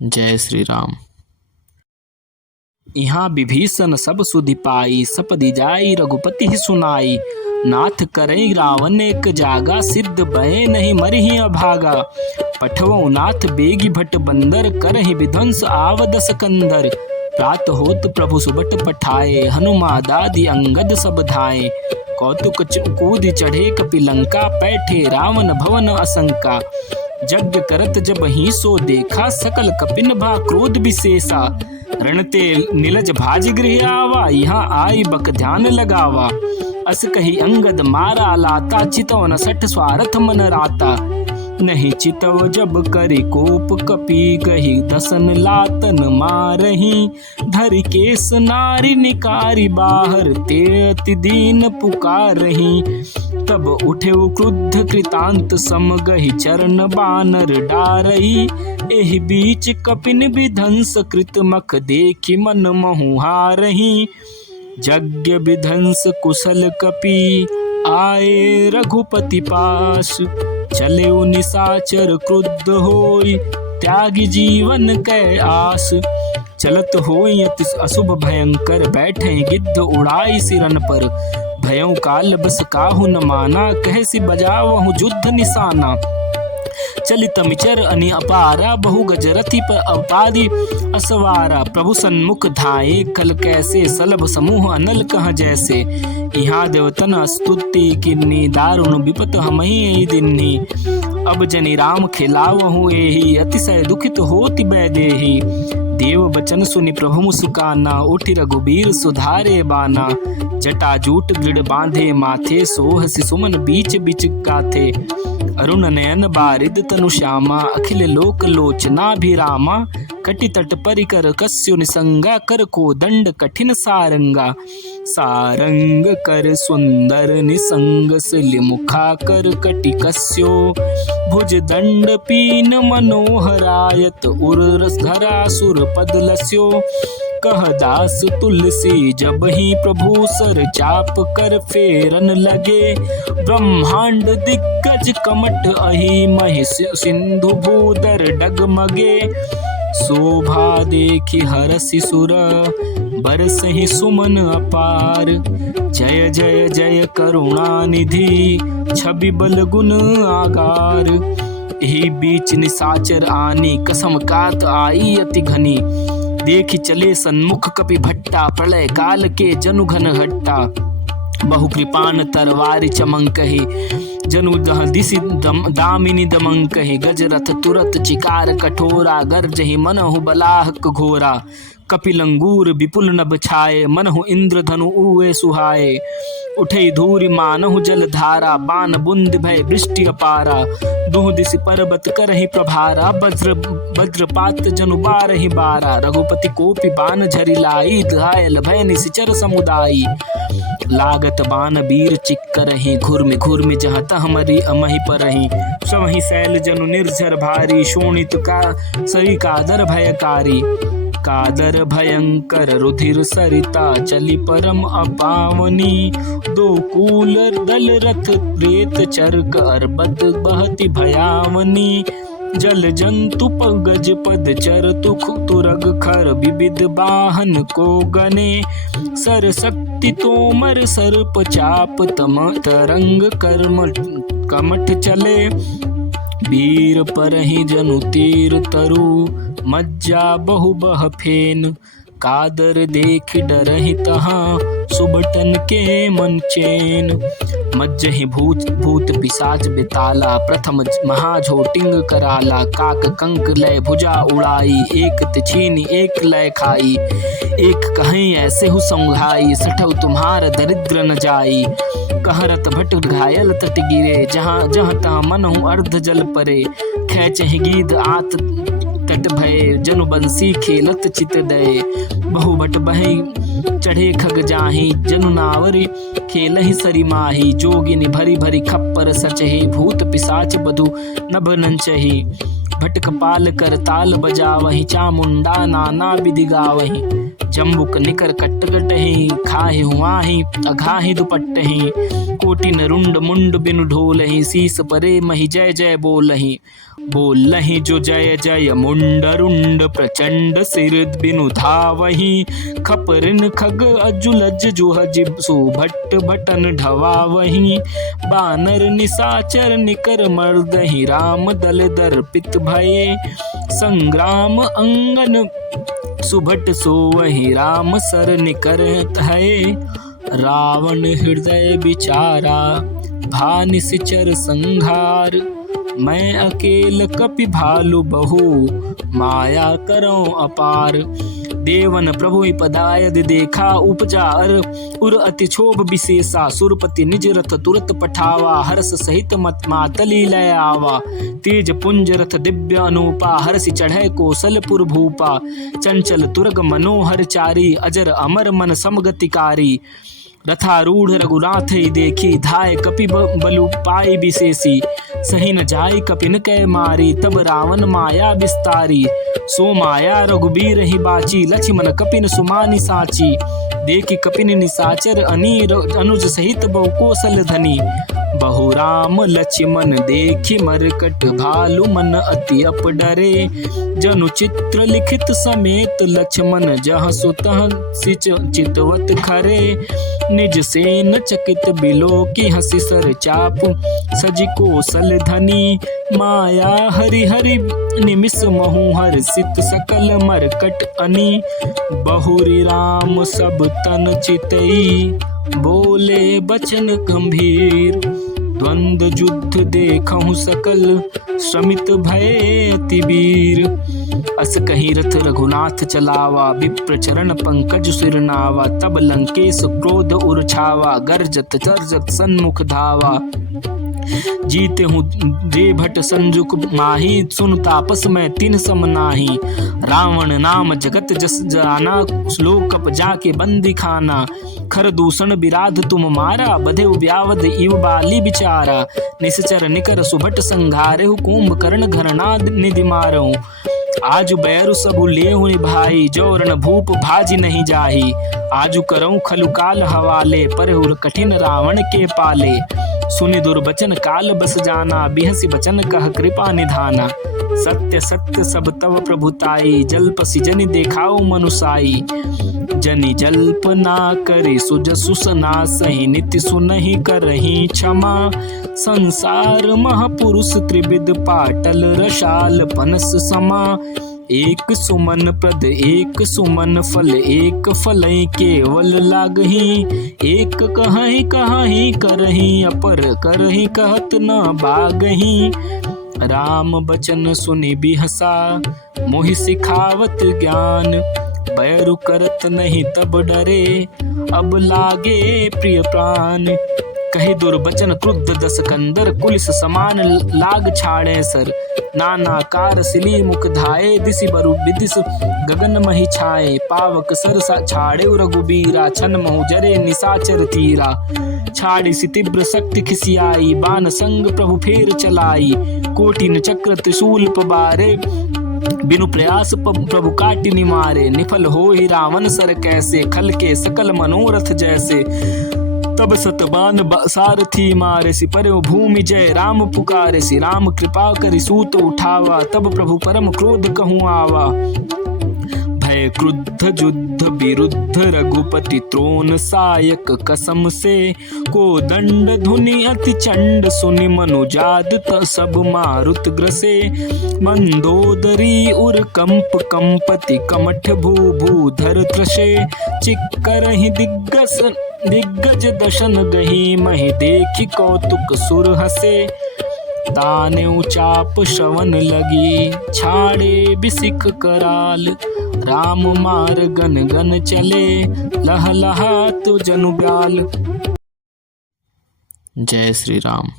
जय श्री राम। यहाँ विभीषण सब सुधि पाई, सपदि जाई रघुपति सुनाई। नाथ करई रावण एक जागा, सिद्ध भय नहीं मरहि अभागा। पठवऊ नाथ बेगी भट बंदर, करहि विध्वंस आवद सकंदर। प्रात होत प्रभु सुबट पठाए, हनुमादादि अंगद सब धाए। कौतुक कूद चढ़े कपिलंका, बैठे रावण भवन असंका। यज्ञ करत जब ही सो देखा, सकल कपिन भा क्रोध विशेषा। रणते नीलज भाज गृह आवा, यहाँ आई बक ध्यान लगावा। अस कही अंगद मारा लाता, चितव न सठ स्वार्थ मन राता। नहीं चितव जब करि कोप, कपि कही दसन लातन मारही। धरि केस नारी निकारी, बाहर ते अति दीन पुकारही। तब उठे क्रुद्ध कृतांत, सम गही चरण बानर डारई। एहि बीच कपिन विध्वंस, कृत मख देखि मन महु हारही। यज्ञ विध्वंस कुशल कपि, आए रघुपति पास। चले निशाचर क्रुद्ध होई, त्यागी जीवन कै आस। चलत होई अति अशुभ भयंकर, बैठे गिद्ध उड़ाई सिरन पर। भयउ काल बस काहू न माना, कहसी बजावहु युद्ध निशाना। चलित मिचर अनि अपारा, बहु गजरथी पर अपादी असवारा। प्रभु सन्मुख धाये, कल कैसे सलभ समूह अनल कह जैसे। यहाँ देवतन स्तुति किन्नी, दारुण विपत हमहि दिन्नी। अब जनि राम खिलावहु एहि, अतिशय दुखित होति बैदेहि। देव बचन सुनि प्रभु मुस्काना, उठि रघुबीर सुधारे बाना। जटाजूट दृढ़ बांधे माथे, सोहसि सुमन बीच बिच गाथे। अरुण नयन बारिद तनु श्यामा, अखिल लोक लोचना भिरामा। कटि तट परिकर कस्यो निसंगा, कर को दंड कठिन सारंगा। सारंग कर सुंदर निसंग, सिल मुखा कर कटि कस्यो। भुज दंड पीन मनोहरायत, उरस धरा सुर पद लस्यो। कह दास तुलसी जब ही प्रभु, सर चाप कर फेरन लगे। ब्रह्मांड दिग्गज कमट, अहि महि सिंधु भूधर डगमगे। शोभा देखि हरसि सुर, बरसहि सुमन अपार। जय जय जय करुणानिधि, छवि बल गुण आगार। एहि बीच निशाचर आनी, कसम कात आई अति घनी। देखि चले सन्मुख कपि भट्टा, प्रलय काल के जनु घन घट्टा। बहु कृपान तरवारि चमंकहि, जनु दिशि दामिनी दमंकहि। गजरथ तुरत चिकार कठोरा, गर्जहि मनहु बलाहक घोरा। कपिलंगूर विपुल नभ छाए, मनहु इंद्र धनु उए सुहाए। उठे धूरि मानहु जल धारा, बाण बुंद भय वृष्टि अपारा। दुह दिशि पर्वत करहि प्रभारा, वज्रपात जनु बारहि बारा। रघुपति कोपि बाण झरि लाई, घायल भय निशिचर समुदायी। लागत बाण वीर चिक्करहि, घुर्मि घुर्मि जहाँ तहाँ मरि अमहि परहि। स्वहि शैल जनु निर्झर भारी, शोणित का सरी कादर भयकारी। कादर भयंकर रुधिर सरिता, चली परम अपावनी। दो कूल दल रथ रेत चर्क, अर्बद बहति भयावनी। जल जंतु गज पद चर, तुख तुरग खर विविध वाहन को गने। सर शक्ति तोमर सर्प चाप, तम तरंग कर्म कमठ चले। वीर परहि जनु तीर तरु, मज्जा बहु बह फेन। कादर देख डरहि तहाँ, सुबटन के मन चैन। मज्जहि भूत पिशाच बेताला, प्रथम महाझोटिंग कराला। काक कंक लय भुजा उड़ाई, एक तिछीनि एक लय खाई। एक कहीं ऐसे हु संघाई, सठौ तुम्हार दरिद्र न जाई। कहरत भट घायल तट गिरे, जहाँ जहाँ तहाँ मनहु अर्ध जल परे। खेचहि गीध आत तट भय, जनु बंसी खेलत चित दय। बहु भट बहि चढ़े खग जाहि, जनु नावरी खेलहि सरी माही। जोगिनी भरी भरी खप्पर सचहि, भूत पिशाच बधु नभ नंचहि। भट कपाल कर ताल बजावहि, चामुंडा नाना विधि गावहि। जम्बुक निकर कटकटहि, खाहि हुआहि अघाहि दुपट्टहि। कोटि नरुंड मुंड बिनु ढोलहि, शीस परे महि जय जय बोलहि। बोलहि जो जय जय मुंडरुंड प्रचंड सिर बिनु धावहि खपरिन खग अजुलज जुहज सुभट भटन ढवावहि बानर निशाचर निकर मर्दहि राम दल दर्पित भये संग्राम अंगन सुभट सोवहि राम सर निकरत है रावण हृदय बिचारा भानि सिचर संघार मैं अकेल कपि भालु बहु माया करऊं अपार देवन प्रभु पदायद देखा उपजा उर अति क्षोभ विशेषा सुरपति निज रथ तुरत पठावा हर्ष सहित मत मातली लय आवा तेज पुंज रथ दिव्य अनूपा हर्षि चढ़े कौशलपुर भूपा चंचल तुरग मनोहर चारी अजर अमर मन समगतिकारी रथारूढ़ रघुनाथ देखी धाय कपि बलु पाई विशेषी सही न जाय कपिन कै मारी तब रावण माया विस्तारी सो माया रघुबीर ही बाची लक्ष्मण कपिन सुमानी साची देखी कपिन निशाचर अनी अनुज सहित बहु कौशल धनी बहु राम लक्ष्मण देखी मरकट भालु मन अति अप डरे जनु चित्र लिखित समेत लक्ष्मण जह सुतह सिच चितवत खरे निज सेन चकित बिलो की हसी सर चापु सजी कौशल धनी माया हरि हरि निमिष महु हर सित सकल मरकट अनी बहुरी राम सब तन चितई बोले बचन गंभीर द्वंद युद्ध देखहु सकल श्रमित भय अति वीर अस कहीं रथ रघुनाथ चलावा विप्र चरण पंकज सिर नावा तब लंकेश क्रोध उर्छावा गर्जत चर्जत सन्मुख धावा जीते हूँ दे भट संजुक माही सुन तापस में तिन सम नाही रावण नाम जगत जस जाना श्लोक जाके बंदी खाना खर दूषण विराध तुम मारा बधे व्यावद इव बाली बिचारा निश्चर निकर सुभट संघारे कुंभ कर्ण घरना निधि मारो आजु बैरु सबु लेहु भाई जो रण भूप भाजी नहीं जाही आजु करऊं खलुकाल हवाले पर कठिन रावण के पाले सुनि दुर्बचन काल बस जाना बिहसी बचन कह कृपा निधाना सत्य सत्य सब तव प्रभुताई जल्प सिजनि देखाओ मनुसाई जनि जल्प ना करे सुज सुसना सही नित्य सुनहि करहि क्षमा संसार महापुरुष त्रिविध पाटल रसाल पनस समा एक सुमन प्रद एक सुमन फल एक फलई केवल लागही एक कहीं कहीं करही अपर करही कहत न बागही राम बचन सुनि बिहसा मोहि सिखावत ज्ञान बैरु करत नहीं तब डरे अब लागे प्रिय प्राण कही दुर्बचन क्रुद्ध दस कंदर कुलिस समान लाग छाड़े सर नाना कार सिली मुख धाये दिसि बरु विदिस गगन मही छाए पावक सर छाड़े रघुबीरा छन महु जरे निशाचर तीरा छाड़ी सी तीव्र शक्ति खिसियाई बान संग प्रभु फेर चलाई कोटिन चक्र त्रिशूल पबारे बिनु प्रयास प्रभु काटि निमारे निफल हो ही रावण सर कैसे खल के सकल मनोरथ जैसे तब सतबान सारथी मारे सि पर्यो भूमि जय राम पुकारे सि राम कृपा करि सूत उठावा तब प्रभु परम क्रोध कहूँ आवा भय क्रुद्ध युद्ध विरुद्ध रघुपति त्रोन सायक कसम से को दंड धुनि अति चंड सुनि मनुजाद सब मारुत ग्रसे मंदोदरी उर कंप कंपति कमठ भू भूधर त्रसे चिक्करहि दिग्गज दशन गही महि देखि कौतुक सुर हसे ताने चाप श्रवण लगी छाड़े बिसिख कराल राम मार गन गन चले लह लहा तो जनु ब्याल। जय श्री राम।